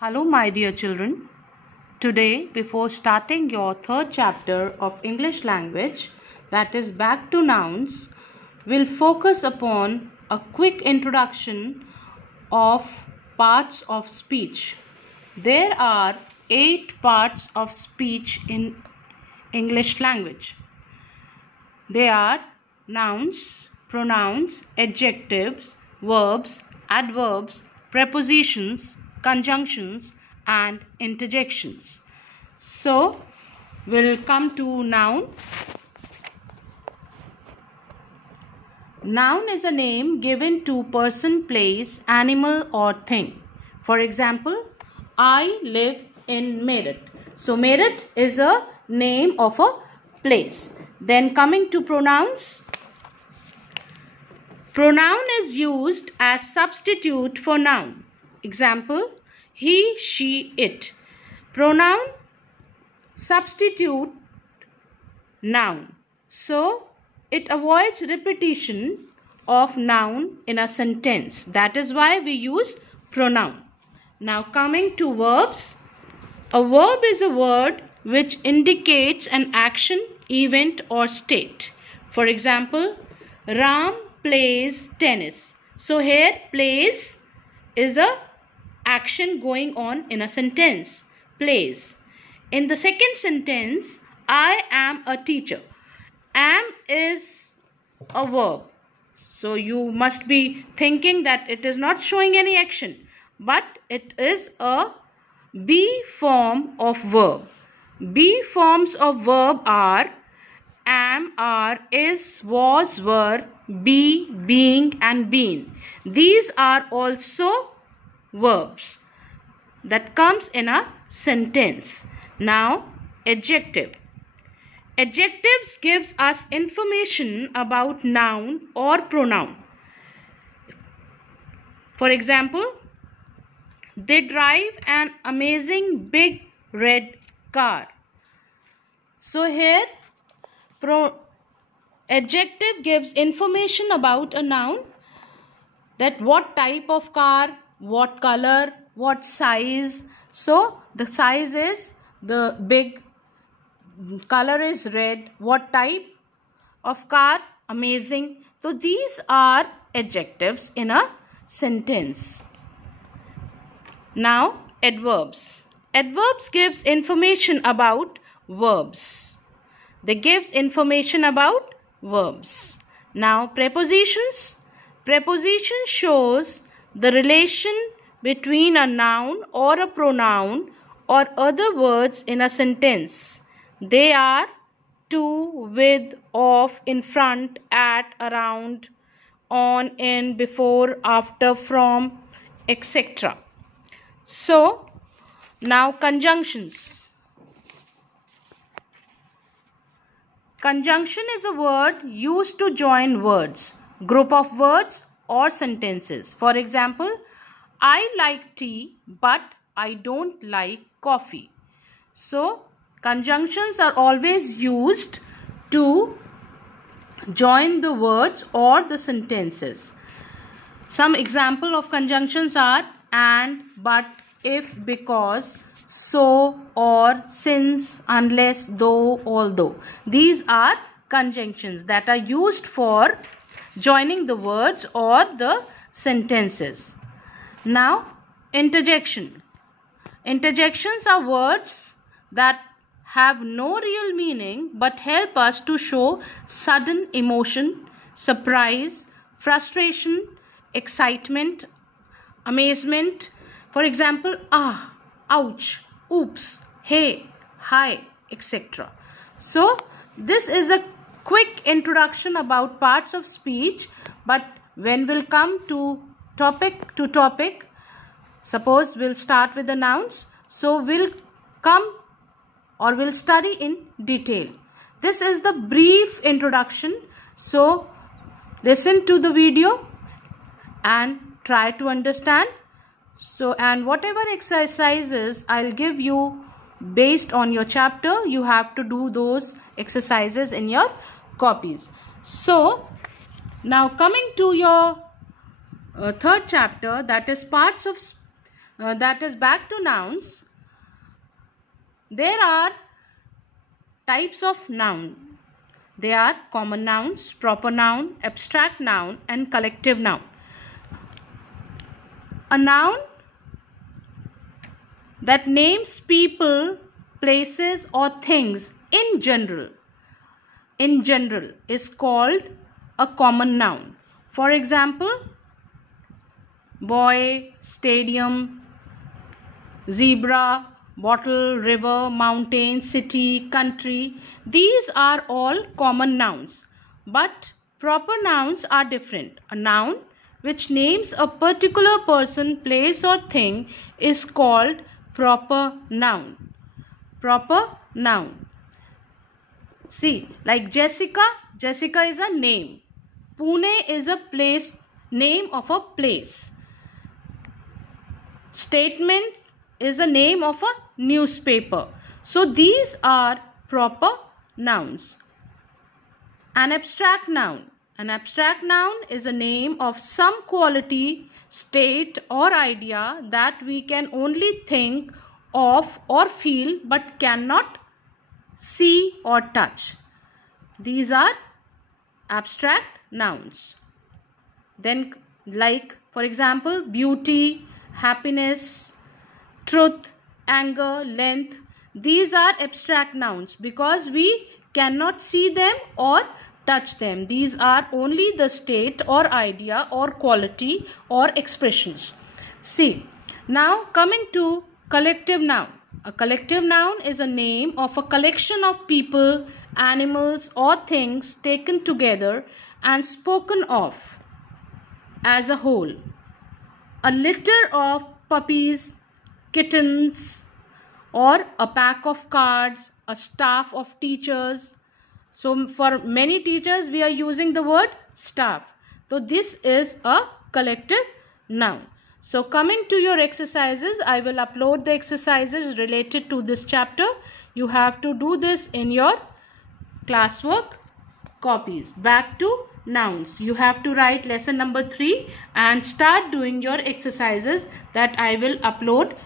Hello, my dear children. Today, before starting your third chapter of English language, that is back to nouns, we'll focus upon a quick introduction of parts of speech. There are 8 parts of speech in English language. They are nouns, pronouns, adjectives, verbs, adverbs, prepositions, conjunctions and interjections. So, we'll come to noun. Noun is a name given to person, place, animal or thing. For example, I live in Meerut. So, Meerut is a name of a place. Then coming to pronouns. Pronoun is used as substitute for noun. Example, he, she, it. Pronoun substitute noun. So, it avoids repetition of noun in a sentence. That is why we use pronoun. Now coming to verbs. A verb is a word which indicates an action, event or state. For example, Ram plays tennis. So here plays is a action going on in a sentence. Plays. In the second sentence, I am a teacher. Am is a verb. So you must be thinking that it is not showing any action, but it is a be form of verb. Be forms of verb are am, are, is, was, were, be, being and been. These are also verbs that comes in a sentence. Now, adjective. Adjectives gives us information about noun or pronoun. For example, they drive an amazing big red car. So here, adjective gives information about a noun, that what type of car, what color, what size. So the size is the big, color is red, what type of car, amazing. So these are adjectives in a sentence. Now adverbs. Adverbs gives information about verbs. They gives information about verbs. Now prepositions. Preposition shows the relation between a noun or a pronoun or other words in a sentence. They are to, with, of, in front, at, around, on, in, before, after, from, etc. So, now conjunctions. Conjunction is a word used to join words, group of words or sentences. For example, I like tea but I don't like coffee. So, conjunctions are always used to join the words or the sentences. Some example of conjunctions are and, but, if, because, so, or, since, unless, though, although. These are conjunctions that are used for joining the words or the sentences. Now, interjection. Interjections are words that have no real meaning but help us to show sudden emotion, surprise, frustration, excitement, amazement. For example, ah, ouch, oops, hey, hi, etc. So, this is a quick introduction about parts of speech, but when we'll come to topic, suppose we'll start with the nouns. So, we'll come or we'll study in detail. This is the brief introduction. So, listen to the video and try to understand. So, and whatever exercises I'll give you based on your chapter, you have to do those exercises in your copies. So, now coming to your third chapter, that is parts of that is back to nouns. There are types of noun. They are common nouns, proper noun, abstract noun, and collective noun. A noun that names people, places, or things in general is called a common noun. For example, boy, stadium, zebra, bottle, river, mountain, city, country. These are all common nouns, but proper nouns are different. A noun which names a particular person, place, or thing is called proper noun. Proper noun. See, like Jessica. Jessica is a name. Pune is a place, name of a place. Statement is a name of a newspaper. So these are proper nouns. An abstract noun. An abstract noun is a name of some quality, state, or idea that we can only think of or feel but cannot see or touch. These are abstract nouns. Then, like, for example, beauty, happiness, truth, anger, length. These are abstract nouns because we cannot see them or touch them. These are only the state or idea or quality or expressions. See, now coming to collective noun. A collective noun is a name of a collection of people, animals, or things taken together and spoken of as a whole. A litter of puppies, kittens, or a pack of cards, a staff of teachers. So for many teachers we are using the word staff. So this is a collective noun. So coming to your exercises, I will upload the exercises related to this chapter. You have to do this in your classwork copies. Back to nouns. You have to write lesson number 3 and start doing your exercises that I will upload